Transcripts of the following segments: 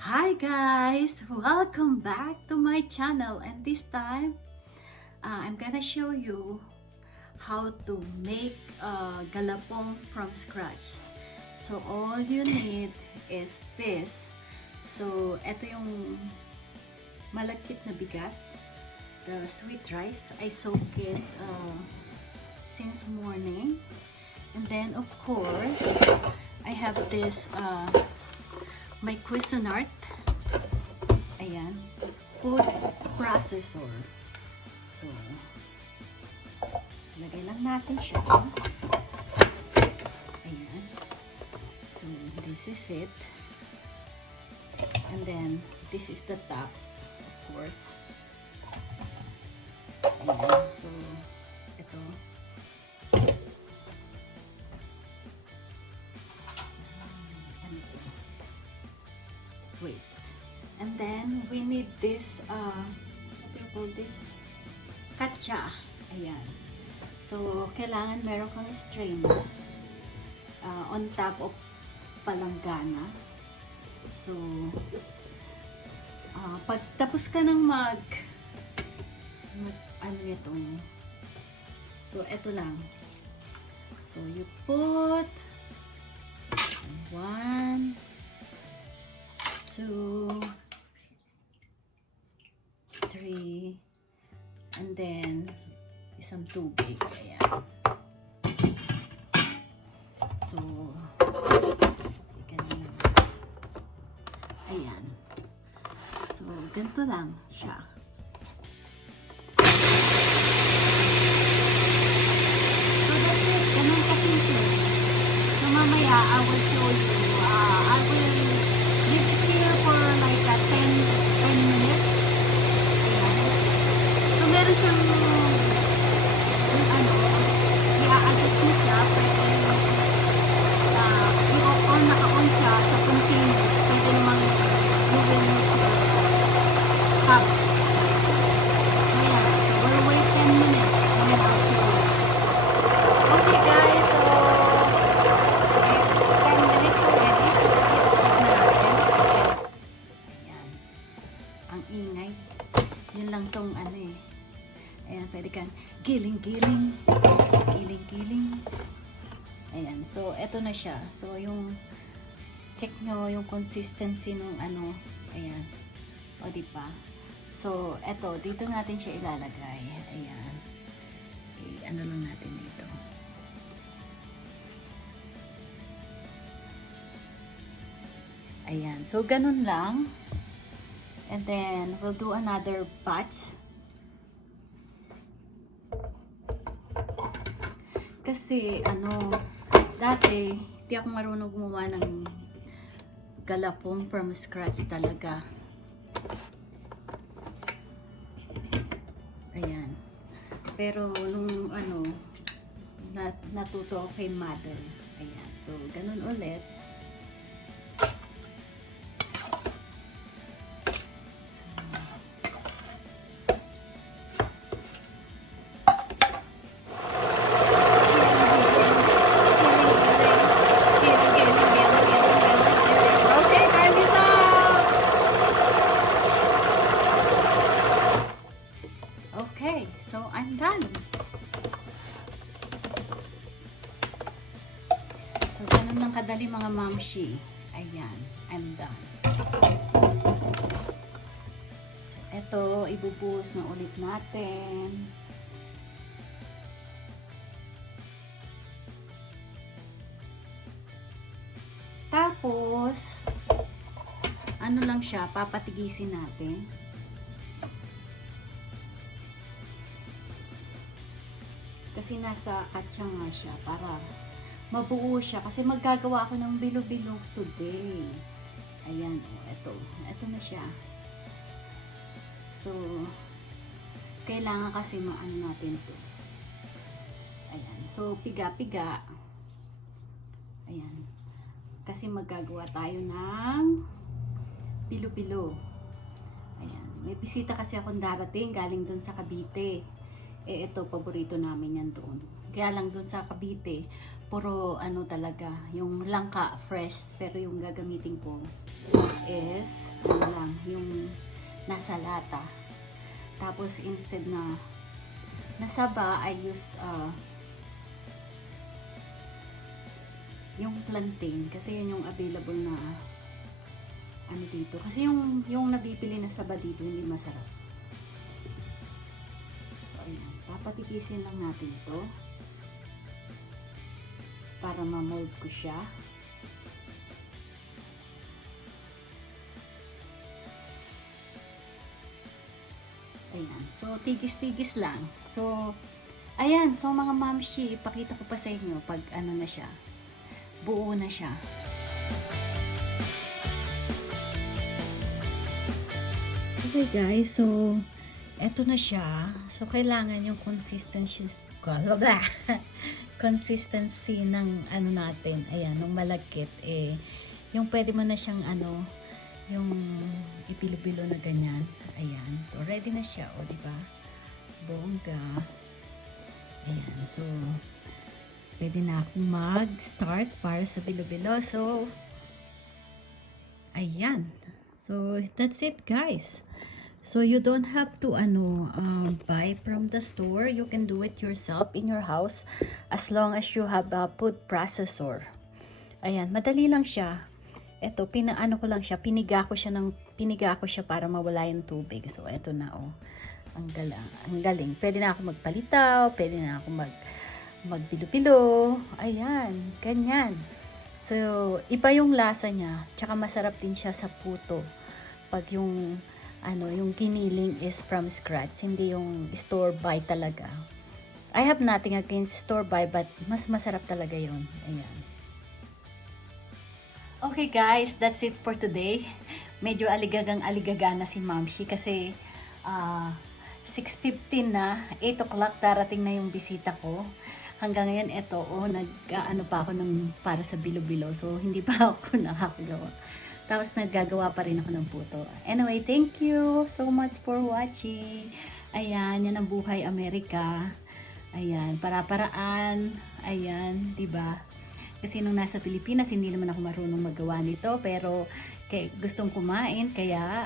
Hi guys, welcome back to my channel, and this time I'm gonna show you how to make galapong from scratch. So all you need is this. So ito yung malagkit na bigas, the sweet rice. I soak it since morning, and then of course I have this my cuisinart. Ayan, food processor. So, lagay lang natin siya. Ayan. So, this is it. And then, this is the top, of course. Ayan. So, ito. Wait. And then, we need this, what do you call this? Katsa. Ayan. So, kailangan meron kang strain on top of palangana. So, pag tapos ka ng ano ito? So, eto lang. So, you put 1, 2, 3, and then isang tubig. Ayan. So, ganyan. Ayan. So, ganito lang siya. So, that's it. Ganun kasimple. So, mamaya, I will show you. I will leave it here for like 10 minutes. So, meron siyang yung ano, i-adjust mo siya, pwede i-on, naka-on siya sa container, pwede namang gawin mo sa cup. Ayan, so we'll wait 10 minutes and then I'll show you. Okay guys, so it's 10 minutes already, so i-open na natin. Ayan, ang ingay. Yun lang tong ano eh. Ayan, pwede kang giling-giling. Giling-giling. Ayan, so eto na siya. So yung check nyo yung consistency ng ano. Ayan. O diba? So eto, dito natin siya ilalagay. Ayan. Ano lang natin dito. Ayan. So ganun lang. And then we'll do another batch. Kasi ano, dati di ako marunong gumawa ng galapong from scratch talaga. Ayan. Pero nung ano, natuto ako kay mother. Ayan. So, ganun ulit. Okay, so I'm done. So, ganun lang kadali mga momshie. Ayan, I'm done. So, eto, ibubuhos na ulit natin. Tapos, ano lang siya, papatigisin natin. Kasi nasa katsa nga siya para mabuo siya. Kasi maggagawa ako ng bilo-bilo today. Ayan, o, eto na siya. So, kailangan kasi maano natin to. Ayan, so piga-piga. Ayan. Kasi maggagawa tayo ng bilo-bilo. Ayan, may bisita kasi akong darating galing dun sa Cavite. Eh, ito, paborito namin yan doon. Kaya lang doon sa Cavite, puro ano talaga, yung langka fresh, pero yung gagamitin ko is ano lang, yung nasa lata. Tapos instead na nasaba, I use yung plantain kasi yun yung available na ano dito. Kasi yung nabibili na saba dito hindi masarap. So ayun, papatikisin lang natin to para ma-mold ko siya. Ayan. So, tigis-tigis lang. So, ayan. So, mga momshie, ipakita ko pa sa inyo pag ano na siya. Buo na siya. Okay guys, so, eto na siya. So, kailangan yung consistency consistency ng ano natin. Ayan, ng malagkit. Yung pwede mo na siyang ano, yung ipilo-bilo na ganyan. Ayan. So, ready na siya. O, diba? Bongga. Ayan. So, pwede na akong mag-start para sa bilo-bilo. So, ayan. So, that's it, guys. So, you don't have to, buy from the store. You can do it yourself in your house as long as you have a food processor. Ayan. Madali lang siya. Ito, pinaano ko lang siya, piniga ko siya para mawala yung tubig. So, eto na, oh. Ang galing. Pwede na ako magpalitaw, pwede na ako magbilo-bilo. Ayan, ganyan. So, iba yung lasa niya. Tsaka masarap din siya sa puto. Pag yung giniling is from scratch, hindi yung store-buy talaga. I have nothing against store-buy, but mas masarap talaga yun. Ayan. Okay guys, that's it for today. Medyo aligagang-aligaga na si Momshie kasi 6:15 na, 8 o'clock darating na yung bisita ko. Hanggang ngayon nag-ano pa ako para sa bilo-bilo. So hindi pa ako nakakagawa. Tapos naggagawa pa rin ako ng puto. Anyway, thank you so much for watching. Ayan, yan ang buhay Amerika. Ayan, para-paraan. Ayan, 'di ba? Kasi nung nasa Pilipinas, hindi naman ako marunong magawa nito. Pero gustong kumain, kaya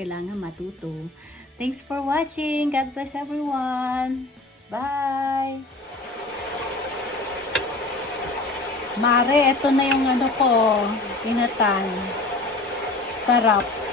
kailangan matuto. Thanks for watching. God bless everyone. Bye! Mare, ito na yung ano ko. Pinatan. Sarap.